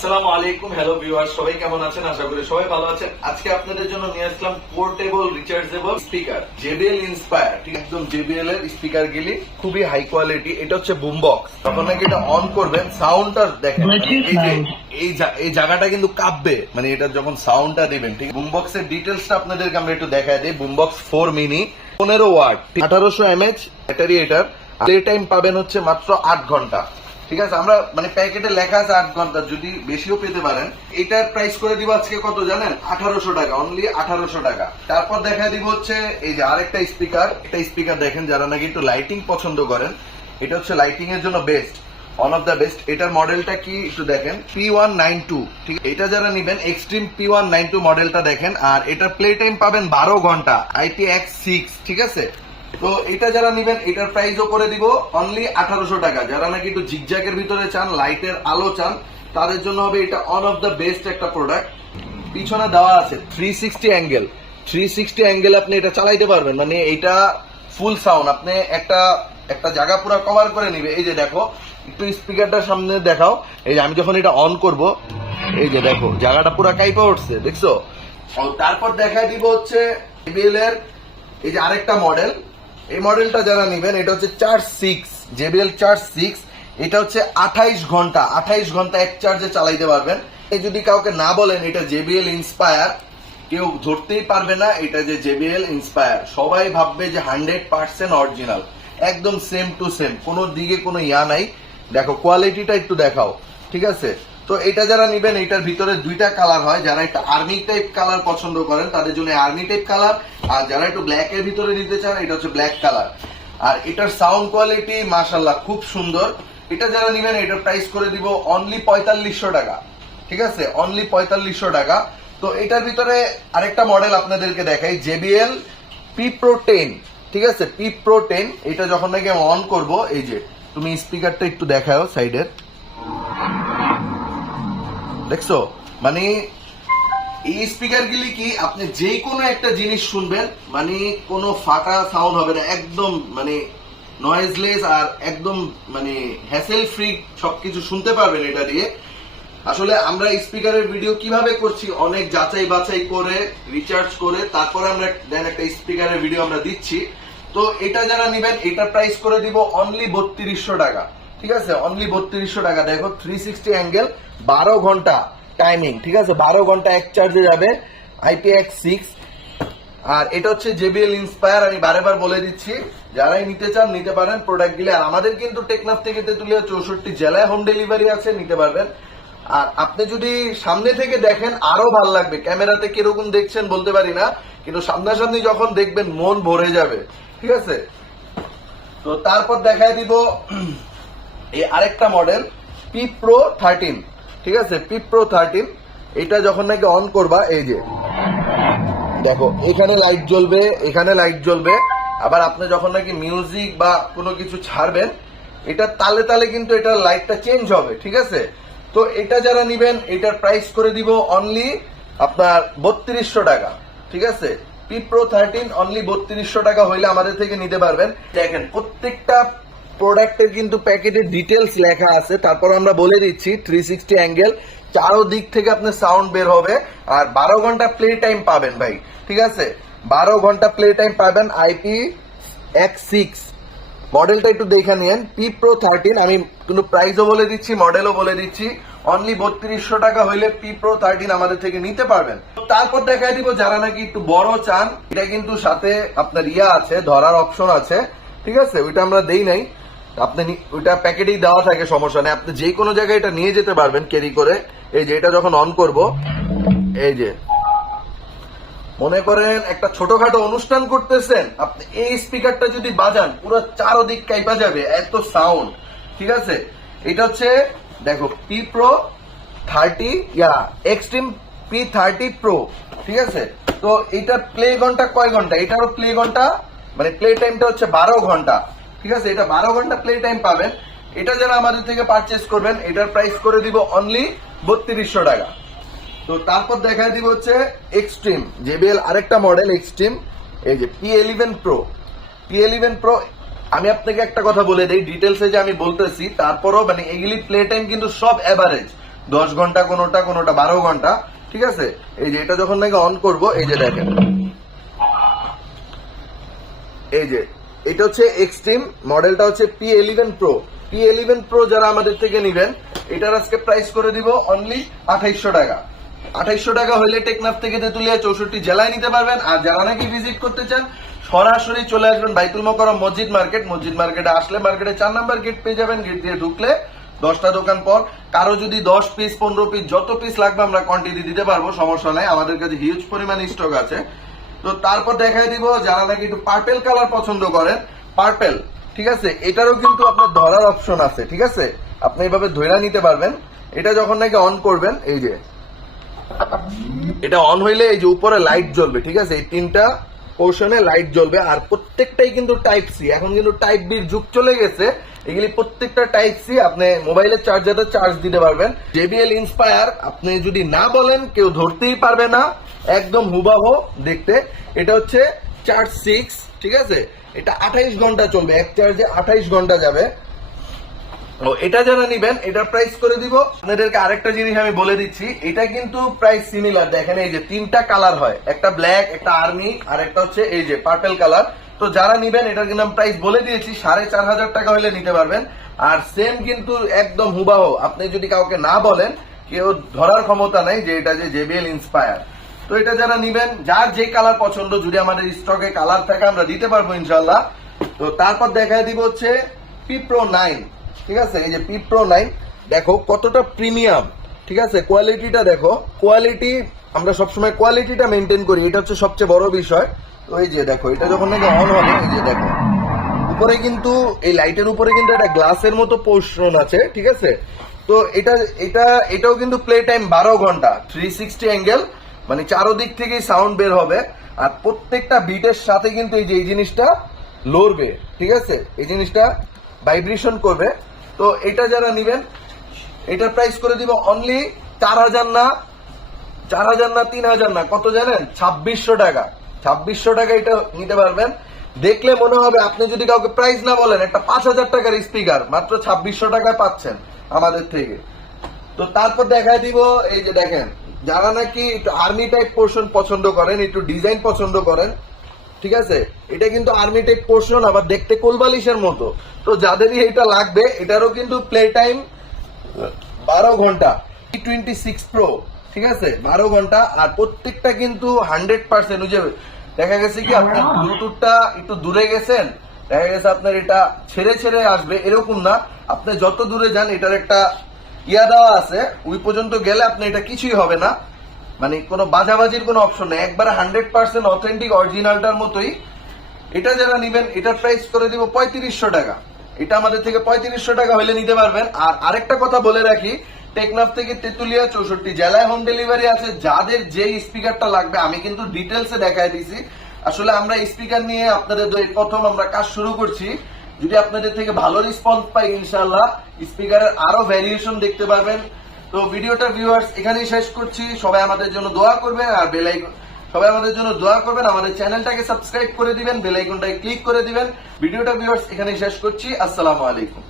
আসসালামু আলাইকুম, hello viewers, সবাই কেমন আছেন? আশা করি সবাই ভালো আছেন। আজকে আপনাদের জন্য নিয়ে আসলাম portable rechargeable speaker JBL Inspire. ঠিক একদম JBL এর স্পিকার গুলি খুবই হাই কোয়ালিটি। এটা হচ্ছে বুম বক্স। যখন নাকি এটা অন করবেন সাউন্ডটা দেখেন, এই জায়গাটা কিন্তু কাঁপবে, মানে এটা যখন সাউন্ডটা দিবেন। ঠিক বুম বক্সের ডিটেলসটা আপনাদেরকে আমরা একটু দেখায় দিই। Boom Box 4 Mini, 15 watt, 1800 mAh battery. এটার প্লে টাইম পাবেন হচ্ছে মাত্র 8 ঘন্টা। ঠিক আছে, আমরা মানে প্যাকেটে লেখা আছে 8 ঘন্টা, যদি বেশিও পেতে পারেন। এটার প্রাইস করে দিব আজকে কত জানেন? 1800 টাকা, অনলি 1800 টাকা। তারপর দেখা দিব হচ্ছে এই যে আরেকটা স্পিকার। একটা স্পিকার দেখেন, যারা নাকি একটু লাইটিং পছন্দ করেন, এটা হচ্ছে লাইটিং এর জন্য best, one of the best. এটার মডেলটা কি একটু দেখেন, P192। ঠিক, এটা যারা নিবেন এক্সট্রিম P192 মডেলটা দেখেন। আর এটার প্লে টাইম পাবেন 12 ঘন্টা, IPX6। ঠিক আছে, তো এটা যারা নিবেন এটার প্রাইসও করে দিব অনলি 1800 টাকা। যারা নাকি একটু জিগজ্যাগের ভিতরে চান, লাইটের আলো চান, তাদের জন্য হবে এটা ওয়ান অফ দ্য বেস্ট একটা প্রোডাক্ট। পিছনে দেওয়া আছে 360 অ্যাঙ্গেল। 360 অ্যাঙ্গেল আপনি এটা চালাইতে পারবেন, মানে এটা ফুল সাউন্ড আপনি একটা জায়গা পুরো কভার করে নিবে। এই যে দেখো, একটু স্পিকারটা সামনে দেখাও। এই যে আমি যখন এটা অন করব, এই যে দেখো জায়গাটা পুরো কাইপা উঠছে, দেখছো? তারপর দেখা দিব হচ্ছে JBL এর এই যে আরেকটা মডেল। এই মডেলটা যারা নিবেন, এটা হচ্ছে চার্জ 6, JBL চার্জ 6। এটা হচ্ছে 28 ঘন্টা এক চার্জে চালাইতে পারবেন। এই যদি কাউকে না বলেন এটা JBL ইন্সপায়ার, কেউ ধরতেই পারবে না এটা যে JBL ইন্সপায়ার। সবাই ভাববে যে 100% অরিজিনাল, একদম সেম টু সেম, কোনো দিকে কোনো ইয়া নাই। দেখো কোয়ালিটিটা একটু দেখাও। ঠিক আছে, তো এটা যারা নিবেন এটার ভিতরে দুইটা কালার হয়। যারা একটা আর্মি টাইপ কালার পছন্দ করেন তাদের জন্য আর্মি টাইপ কালার, আর যারা একটু ব্ল্যাক এর ভিতরে নিতে চান এটা হচ্ছে ব্ল্যাক কালার। আর এটার সাউন্ড কোয়ালিটি মাশাআল্লাহ খুব সুন্দর। এটা যারা নিবেন এটার প্রাইস করে দিব অনলি 4500 টাকা। ঠিক আছে, অনলি 4500 টাকা। তো এটার ভিতরে আরেকটা মডেল আপনাদেরকে দেখাই, JBL P Pro 10। ঠিক আছে, P Pro 10। এটা যখন নাকি অন করব, এই যে তুমি স্পিকারটা একটু দেখাও সাইডের, দেখছো? মানে এই স্পিকার গুলি কি আপনি যে কোনো একটা জিনিস শুনবেন, মানে কোনো ফাটা সাউন্ড হবে না, একদম মানে নয়েজলেস আর একদম মানে হ্যাসেল ফ্রি সবকিছু শুনতে পারবেন এটা দিয়ে। আসলে আমরা স্পিকারের ভিডিও কিভাবে করছি, অনেক যাচাই বাছাই করে, রিচার্জ করে, তারপরে আমরা দেন একটা স্পিকারের ভিডিও আমরা দিচ্ছি। তো এটা যারা নিবেন এটার প্রাইস করে দিব অনলি 3200 টাকা। ঠিক আছে, অনলি 3200 টাকা। দেখো 360 অ্যাঙ্গেল, 12 ঘন্টা টাইমিং। ঠিক আছে, 12 ঘন্টা এক চার্জে যাবে, IPX6। আর এটা হচ্ছে JBL ইন্সপায়ার। আমি বারেবার বলে দিচ্ছি, যারাই নিতে চান নিতে পারেন প্রোডাক্ট গুলি। আর আমাদের কিন্তু টেকনাফ থেকে তেতুলিয়া 64 জেলায় হোম ডেলিভারি আছে, নিতে পারবেন। আর আপনি যদি সামনে থেকে দেখেন আরো ভালো লাগবে। ক্যামেরাতে কিরকম দেখছেন বলতে পারি না, কিন্তু সামনাসামনি যখন দেখবেন মন ভরে যাবে। ঠিক আছে, তো তারপর দেখায় দিব এই আরেকটা মডেল P Pro 13। ঠিক আছে, P Pro 13। এটা যখন নাকি অন করবা, এই যে দেখো এখানে লাইট জ্বলবে, এখানে লাইট জ্বলবে। আবার আপনি যখন নাকি মিউজিক বা কোনো কিছু ছাড়বেন, এটা তালে তালে কিন্তু এটা লাইটটা চেঞ্জ হবে। ঠিক আছে, তো এটা যারা নিবেন এটার প্রাইস করে দিব অনলি আপনার 3200 টাকা। ঠিক আছে, P Pro 13 অনলি 3200 টাকা হইলে আমাদের থেকে নিতে পারবেন। দেখেন প্রত্যেকটা প্রোডাক্টের কিন্তু প্যাকেটের ডিটেলস লেখা আছে। তারপর আমরা বলে দিচ্ছি 360 অ্যাঙ্গেল, চারো দিক থেকে আপনার সাউন্ড বের হবে। আর 12 ঘন্টা প্লে টাইম পাবেন ভাই। ঠিক আছে, 12 ঘন্টা প্লে টাইম পাবেন, IPX6। মডেলটা একটু দেখে নিন, P Pro 13। আমি কিন্তু প্রাইসও বলে দিচ্ছি, মডেলও বলে দিচ্ছি। অনলি 3200 টাকা হইলে P Pro 13 আমাদের থেকে নিতে পারবেন। তারপর দেখাই দিব যারা নাকি একটু বড় চান, এটা কিন্তু সাথে আপনার ইয়া আছে, ধরার অপশন আছে। ঠিক আছে, ওইটা আমরা দেই নাই, আপনি ওইটা প্যাকেটেই দেওয়া থাকে, সমস্যা নেই। আপনি যে কোনো জায়গায় এটা নিয়ে যেতে পারবেন ক্যারি করে। এই যে এটা যখন অন করব, এই যে মনে করেন একটা ছোটখাটো অনুষ্ঠান করতেছেন, আপনি এই স্পিকারটা যদি বাজান পুরো চারদিক কাইপা যাবে, এত সাউন্ড। ঠিক আছে, এটা হচ্ছে দেখো P Pro 30 extreme P30 Pro। ঠিক আছে, তো এটার প্লে ঘন্টা কয় ঘন্টা? এটারও প্লে ঘন্টা মানে প্লে টাইমটা হচ্ছে 12 ঘন্টা। ঠিক আছে, এটা 12 ঘন্টা প্লে টাইম পাবেন। এটা যারা আমাদের থেকে পারচেস করবেন এটার প্রাইস করে দিব অনলি 3200 টাকা। তো তারপর দেখাই দিব হচ্ছে এক্সট্রিম, JBL আরেকটা মডেল এক্সট্রিম, এই যে P11 Pro। P11 Pro আমি আপনাকে একটা কথা বলে দেই, ডিটেলসে যে আমি বলতেছি, তারপরও মানে এগুলি প্লে টাইম কিন্তু সব এভারেজ, 10 ঘন্টা, কোনোটা 12 ঘন্টা, ঠিক আছে। এই যে এটা যখন নাকি অন করব, এই যে দেখেন, এই যে এটা হচ্ছে এক্সট্রিম, মডেলটা হচ্ছে P11 Pro। P11 Pro যারা আমাদের থেকে নিবেন, এটার আজকে প্রাইস করে দিব অনলি 2800 টাকা। 2800 টাকা হইলে টেকনাফ থেকে তেতুলিয়া 64 জেলায় নিতে পারবেন। আর যারা নাকি ভিজিট করতে চান, সরাসরি চলে আসবেন বাইতুল মোকাররম মসজিদ মার্কেট। মসজিদ মার্কেটে আসলে মার্কেটে 4 নাম্বার গেট পেয়ে যাবেন। গেট দিয়ে ঢুকলে 10টা দোকান পর কারো যদি 10 পিস 15 পিস যত পিস লাগবে আমরা কোয়ান্টিটি দিতে পারবো, সমস্যা নাই, আমাদের কাছে হিউজ পরিমাণ স্টক আছে। তো তারপর দেখাই দিব যারা নাকি একটু পার্পেল কালার পছন্দ করেন, পার্পেল, ঠিক আছে, এটারও কিন্তু আপনার ধরার অপশন আছে, ঠিক আছে, আপনি এইভাবে ধরে নিতে পারবেন। এটা যখন নাকি অন করবেন, এই যে এটা অন হইলে এই যে উপরে লাইট জ্বলবে, ঠিক আছে, এই 3টা পোর্শনে লাইট জ্বলবে। আর প্রত্যেকটাই কিন্তু টাইপ সি, এখন কিন্তু টাইপ বির যুগ চলে গেছে, এগুলি প্রত্যেকটা টাইপ সি। আপনি মোবাইলের চার্জারে চার্জ দিতে পারবেন। JBL ইন্সপায়ার আপনি যদি না বলেন কেউ ধরতেই পারবে না, একদম হুবাহু দেখতে। এটা হচ্ছে চার্জ 6, ঠিক আছে, এটা 28 ঘন্টা চলবে, এক চার্জে 28 ঘন্টা যাবে। ও এটা যারা নিবেন, এটার প্রাইস করে দিব আপনাদেরকে। আরেকটা জিনিস আমি বলে দিচ্ছি, এটা কিন্তু প্রাইস সিমিলার। দেখেন এই যে 3টা কালার হয়, একটা ব্ল্যাক, একটা আর্মি, আর একটা হচ্ছে এই যে পার্পল কালার। তো যারা নিবেন, এটার কিন্তু আমি প্রাইস বলে দিয়েছি, 4500 টাকা হলে নিতে পারবেন। আর সেম কিন্তু একদম হুবাহু, আপনি যদি কাউকে না বলেন, কেউ ধরার ক্ষমতা নাই যে এটা যে JBL ইন্সপায়ার। তো এটা যারা নিবেন, যার যে কালার পছন্দ, যদি আমাদের স্টকে কালার থাকে আমরা দিতে পারবো ইনশাল্লাহ। তো তারপর দেখাই দিব হচ্ছে P Pro 9, ঠিক আছে, এই যে P Pro 9 দেখো কতটা প্রিমিয়াম, ঠিক আছে, কোয়ালিটিটা দেখো, কোয়ালিটি আমরা সবসময় কোয়ালিটিটা মেনটেন করি, এটা হচ্ছে সবচেয়ে বড় বিষয়। তো এই যে দেখো, এটা যখন নাকি অন হবে, এই যে দেখো উপরে কিন্তু এই লাইটের উপরে কিন্তু একটা গ্লাসের মতো পোর্শন আছে, ঠিক আছে। তো এটাও কিন্তু প্লে টাইম 12 ঘন্টা, 360 অ্যাঙ্গেল, মানে চারোদিক থেকেই সাউন্ড বের হবে। আর প্রত্যেকটা বিটের সাথে কিন্তু এই যে এই জিনিসটা লড়বে, ঠিক আছে, এই জিনিসটা ভাইব্রেশন করবে। তো এটা যারা নিবেন, এটার প্রাইস করে দিব অনলি 4000 না 3000 না, কত জানেন, 2600 টাকা। 2600 টাকা এটা নিতে পারবেন। দেখলে মনে হবে, আপনি যদি কাউকে প্রাইস না বলেন, একটা 5000 টাকার স্পিকার মাত্র 2600 টাকায় পাচ্ছেন আমাদের থেকে। তো তারপর দেখায় দিব, এই যে দেখেন, যারা নাকি একটু আর্মি টাইপ পোর্শন পছন্দ করেন, একটু ডিজাইন পছন্দ করেন, ঠিক আছে, এটা কিন্তু আর্মি টাইপ পোর্শন, আবার দেখতে কোলবালিশের মতো। তো যাদেরই এটা লাগবে, এটারও কিন্তু প্লে টাইম 12 ঘন্টা, P26 Pro, ঠিক আছে, 12 ঘন্টা। আর প্রত্যেকটা কিন্তু 100%, ওই যে দেখা গেছে কি আপনার ব্লুটুথটা একটু দূরে গেছেন, দেখা গেছে আপনার এটা ছেড়ে ছেড়ে আসবে, এরকম না, আপনি যত দূরে যান এটার একটা ইয়া দেওয়া আছে, ওই পর্যন্ত গেলে আপনি এটা কিছুই হবে না, মানে কোনো বাজাবাজির কোনো অপশন নেই, একবারে 100% অথেন্টিক অরিজিনালটার মতোই। এটা যারা নিবেন, এটার প্রাইস করে দিব 3500 টাকা। এটা আমাদের থেকে 3500 টাকা হলে নিতে পারবেন। আর আরেকটা কথা বলে রাখি, টেকনাফ থেকে তেতুলিয়া 64 জেলায় হোম ডেলিভারি আছে। যাদের যে স্পিকারটা লাগবে, আমি কিন্তু ডিটেলসে দেখাই দিছি। আসলে আমরা স্পিকার নিয়ে আপনাদের প্রথম আমরা কাজ শুরু করছি। যদি আপনাদের থেকে ভালো রেসপন্স পাই, ইনশাআল্লাহ স্পিকারের আরো ভ্যারিয়েশন দেখতে পারবেন। তো ভিডিওটা ভিউয়ার্স এখানেই শেষ করছি। সবাই আমাদের জন্য দোয়া করবেন, আর সবাই আমাদের জন্য দোয়া করবেন, আমাদের চ্যানেলটাকে সাবস্ক্রাইব করে দিবেন, বেল আইকনটাকে ক্লিক করে দিবেন। ভিডিওটা ভিউয়ার্স এখানেই শেষ করছি। আসসালামু আলাইকুম।